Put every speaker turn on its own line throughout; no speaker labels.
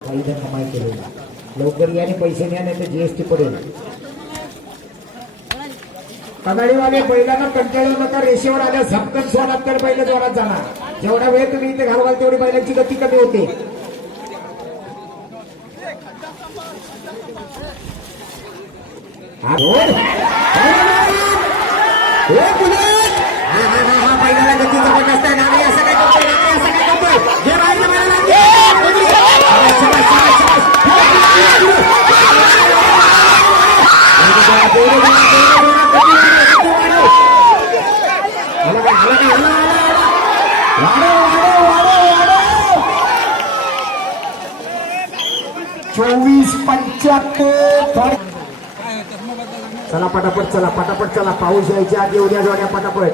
काही जण कमाई केलेला लवकर याने पैसे न्या नाही तर जीएसटी पडेल कनाडीवाले पहिल्यांदा कंटाळू नका रेषेवर आल्या झपकन सोडात तर पहिले जोरात जाणार जेवढा वेळ तुम्ही इथे घालवाल तेवढी बैलांची गती कमी होते हा, हा, बैलाला गती जबरदस्त आहे. नागरी असं काय करतोय, नागरी असं काय करतोय? घे बाहेरच्या बैलाला, घे! शाबास, शाबास, शाबास, शाबास. हे बुलेट! आला काय, आला काय, आला, आला, आला. वाढव, वाढव, वाढव, वाढव. चोवीस पंच्याहत्तर चला पटापट चला पटापट चला. पाऊस यायच्या आधी उद्या जोड्या पटापट.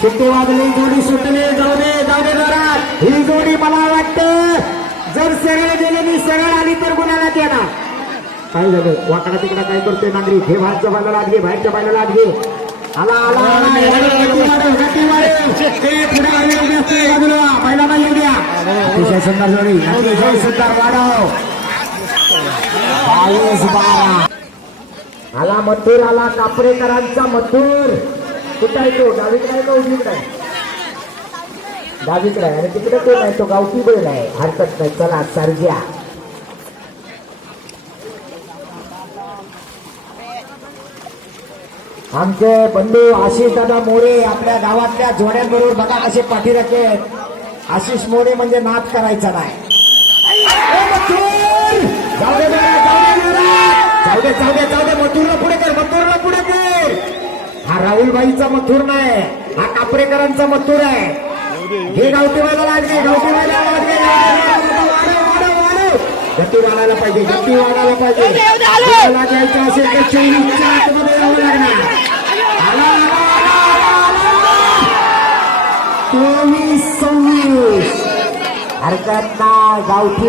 शिट्टी वाजली जोडी सुटली. जाऊ दे जाऊ दे जोरात ही जोडी मला वाटतं जर सरळ गेलेली सरळ आली तर गुन्ह्याला येणार. काय झालं? वाकडा तिकडा काय करतोय नागरी? घे बाहेरच्या बायला घे बाहेरच्या बायला घे. आला आला आला. बाजूला बैलांना येऊ द्या अतिशय सुंदर जोडी. अतिशय सुंदर वाढव. बावीस बारा आला मथुर आला कापरेकरांचा मथुर. कुठं आहे तो? डावीकडे आहे का उजवीकडे आहे? डावीकडे आहे. आणि तिकडे कोण आहे? तो गावठी बैल आहे. हरकत नाही. चला सर्ज्या आमचे बंधू आशिष दादा मोरे आपल्या गावातल्या जोड्यांबरोबर बघा असे पाठीराखे आहेत. आशिष मोरे म्हणजे नाद करायचा नाही ए, मथुर! जाऊ दे जरा, जाऊ दे जरा. जाऊ दे जाऊ दे जाऊ दे मथुरला पुढे कर मथुरला पुढे कर. हा राहुलबाईचा मथुर नाही हा कापरेकरांचा मथुर आहे. हे गावठी व्हायला लागले गावठी व्हायला. गती वाढायला पाहिजे गती वाढायला पाहिजे. जायचं असेल तर चोवीसच्या आतमध्ये यावं लागणार. चोवीस सव्वीस. हरकत नाही गावठी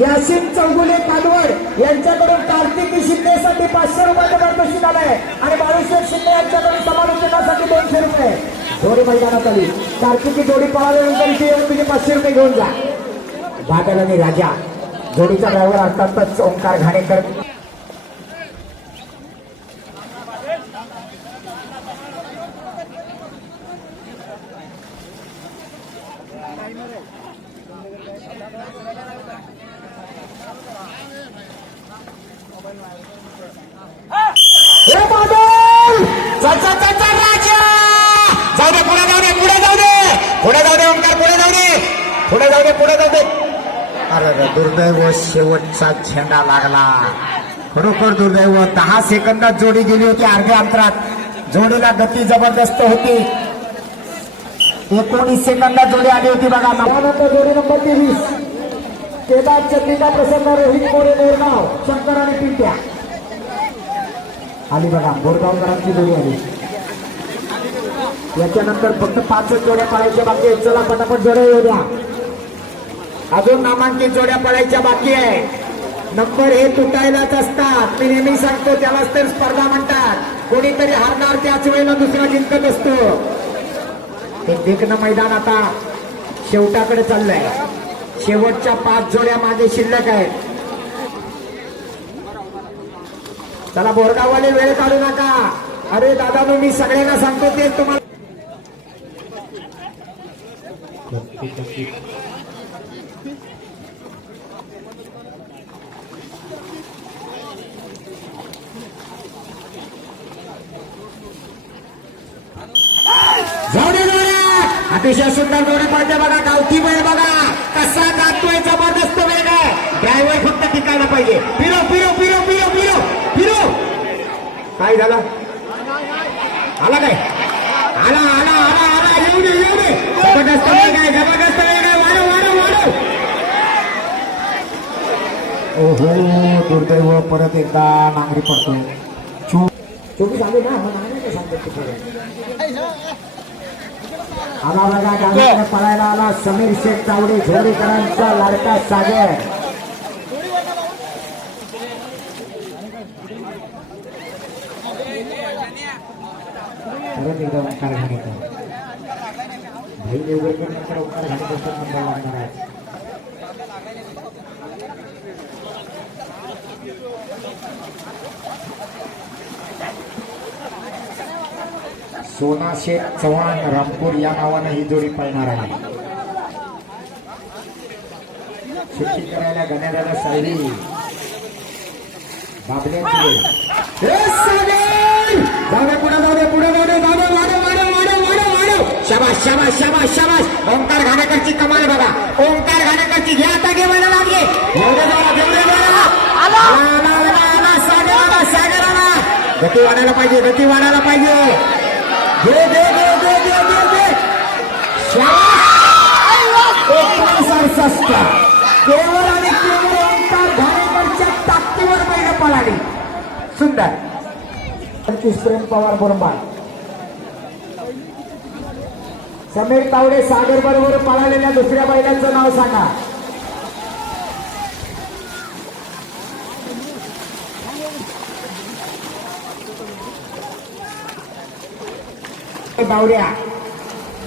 यासिन चौगुले कालवड यांच्याकडून कार्तिकी शिंदेसाठी पाचशे रुपयाचं मार्गदर्शन आलंय आणि बाळेश्वर शिंदे यांच्याकडून समालोचनासाठी दोनशे रुपये. जोडी मैदानात आली. कार्तिकी जोडी पळाल्यानंतर इथे येऊन तुम्ही म्हणजे पाचशे रुपये घेऊन जा. बादल आणि राजा. जोडीचा ड्रायव्हर अर्थातच ओंकार घाणेकर हे बादल चल चल चल चल राजा जाऊ दे पुढे जाऊ दे पुढे जाऊ दे! पुढे जाऊ दे ओंकार पुढे जाऊ दे! पुढे जाऊ दे पुढे जाऊ दे! अरे दुर्दैव शेवटचा झेंडा लागला. खरोखर दुर्दैव. दहा सेकंदात जोडी गेली होती अर्ध्या अंतरात. जोडीला गती जबरदस्त होती. एकोणीस सेकंदात जोडी आली होती बघा. नवानंतर जोडी नंबर तेवीस. केदार चंदिका प्रसन्न रोहित मोरे बोरगाव शंकर आणि पिंट्या. आली बघा बोरगावकरांची जोडी आली. याच्यानंतर फक्त पाचच जोड्या पळायच्या बाकी आहेत. चला पटापट जोड्या येऊ द्या अजून नामांकित जोड्या पळायच्या बाकी आहे नंबर हे तुटायलाच असतात. मी नेहमी सांगतो त्यालाच तर स्पर्धा म्हणतात. कोणीतरी हारणार त्याच वेळेला दुसरा जिंकत असतो. हे देखणं मैदान आता शेवटाकडे चाललंय. शेवटच्या पाच जोड्या मागे शिल्लक आहेत चला बोरगाववाले वेळ काढू नका. अरे दादा मी सगळ्यांना सांगतो ते तुम्हाला जाऊ दे अतिशय सुंदर जोडी पाहिजे बघा गावती बैल बघा कसा जातोय जबरदस्त वेग आहे ड्रायव्हर फक्त टिकायला पाहिजे फिरो फिरो फिरो फिरो फिरो फिरो काय झालं आला काय? आला आला आला आला. येऊ दे येऊ दे. जबरदस्त वेग आहे जबरदस्त वेग आहे. वाढव वाढव वाढव. ओहो दुर्दैव. परत एकदा नांगरी पडतो चो चोवीस आले ना तिथे आला बघा डावीकडे पळायला आला. समीर शेठ चावडे झोडेकरांचा लाडका सागर. परत एकदा ओंकार घाणेकर भाई देवगडकर नंतर ओंकार घाटेकर नंबर लागणार आहे. सोना शेठ चव्हाण रामपूर या नावानं ही जोडी पळणार आहे. सुट्टी करायला गण्यादादा सायरी बाबल्यांची जोडी. हे सागर! जाऊ दे पुढे जाऊ दे पुढे जाऊ दे जाऊ दे वाढव वाढव वाढव वाढव शाबास शाबास शाबास. ओंकार घाणेकरची कमाल बघा ओंकार घाणेकरची घ्या आता घे मला लाग एवढे एवढे गती वाढायला पाहिजे गती वाढायला पाहिजे. दे दे दे दे दे दे दे. शाबास. एकोणीस अडसष्ट केवळ आणि केवळ ओंकार घाणेकरच्या ताकदीवर बैल पळाली. सुंदर. प्रेम पवार बोरंबाळ. समीर तावडे सागर बरोबर पळालेल्या दुसऱ्या बैलांचं नाव सांगा. बावड्या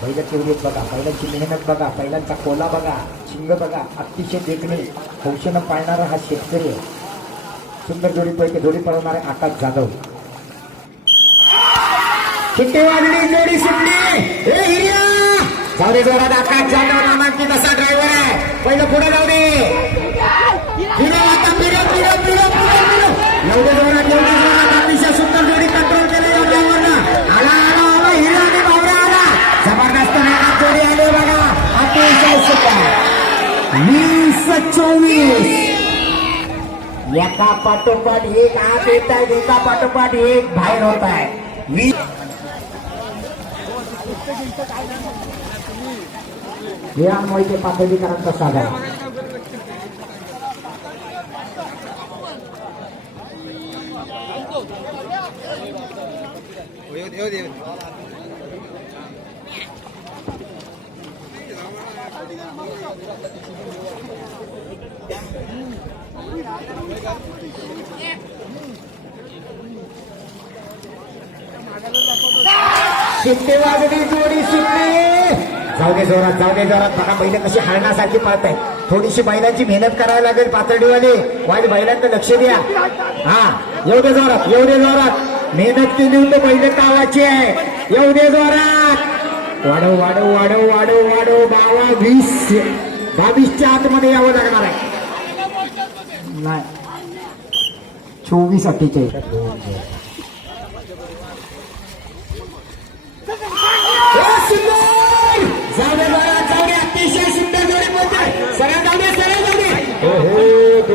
बैल केवढी बघा बैलांची मेहनत बघा बैलांचा कोला बघा शिंग बघा अतिशय देखणे हौशेनं पाळणारा हा शेतकरी सुंदर जोडी पैकी जोडी पळवणारे आकाश जाधव. किती जोडी सुटली. हिरिया! जाऊ दे जोरात आकाश जाधव नामांकित असा ड्रायव्हर आहे. पहिलं पुढे जाऊ दे. फिरव आता फिरव फिरव फिरव फिरव फिरव एवढे जोरात एवढे जोरात अतिशय सुंदर जोडी कंट्रोल केली या ड्रायव्हरनं आला आला आला हिरा आणि बावरा आला. जबरदस्त मेहनत जोडी आली बघा. अतिशय सुंदर. वीस चोवीस. एका पाठोपाठ एक आत येत आहे. एका पाठोपाठ एक बाहेर होत आहे. वीस हे मोहिते पातळीकरांचा साधा शिट्टे वाजली जोडी सुटली जाऊ दे जोरात जाऊ दे जोरात. बघा बैल कशी हळण्यासारखी पळत आहे थोडीशी बैलांची मेहनत करावी लागेल पातळीवाली. वाईट बैलांना लक्ष द्या. हा येऊ दे जोरात एवढे जोरात. मेहनत केली तर बैल कावाची आहे. एवढे जोरात. वाढव वाढव वाढव वाढव वाढव बावा वीस. बावीसच्या आतमध्ये यावं लागणार आहे. नाही. चोवीस अठ्ठेचाळीस.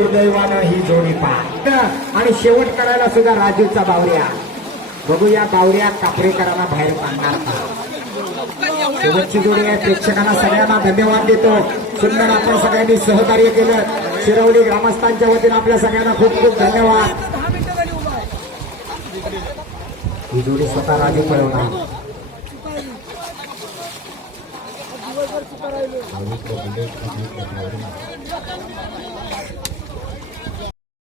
दुर्दैवानं ही जोडी पा आणि शेवट करायला सुद्धा राजूचा बावऱ्या. बघूया बावऱ्या कापरेकरांना बाहेर पाडणार का? शेवटची जोडी आहे प्रेक्षकांना सगळ्यांना धन्यवाद देतो. सुंदर आपण सगळ्यांनी सहकार्य केलं. शिरवली ग्रामस्थांच्या वतीनं आपल्या सगळ्यांना खूप खूप धन्यवाद. ही जोडी स्वतः राजू पळवणार.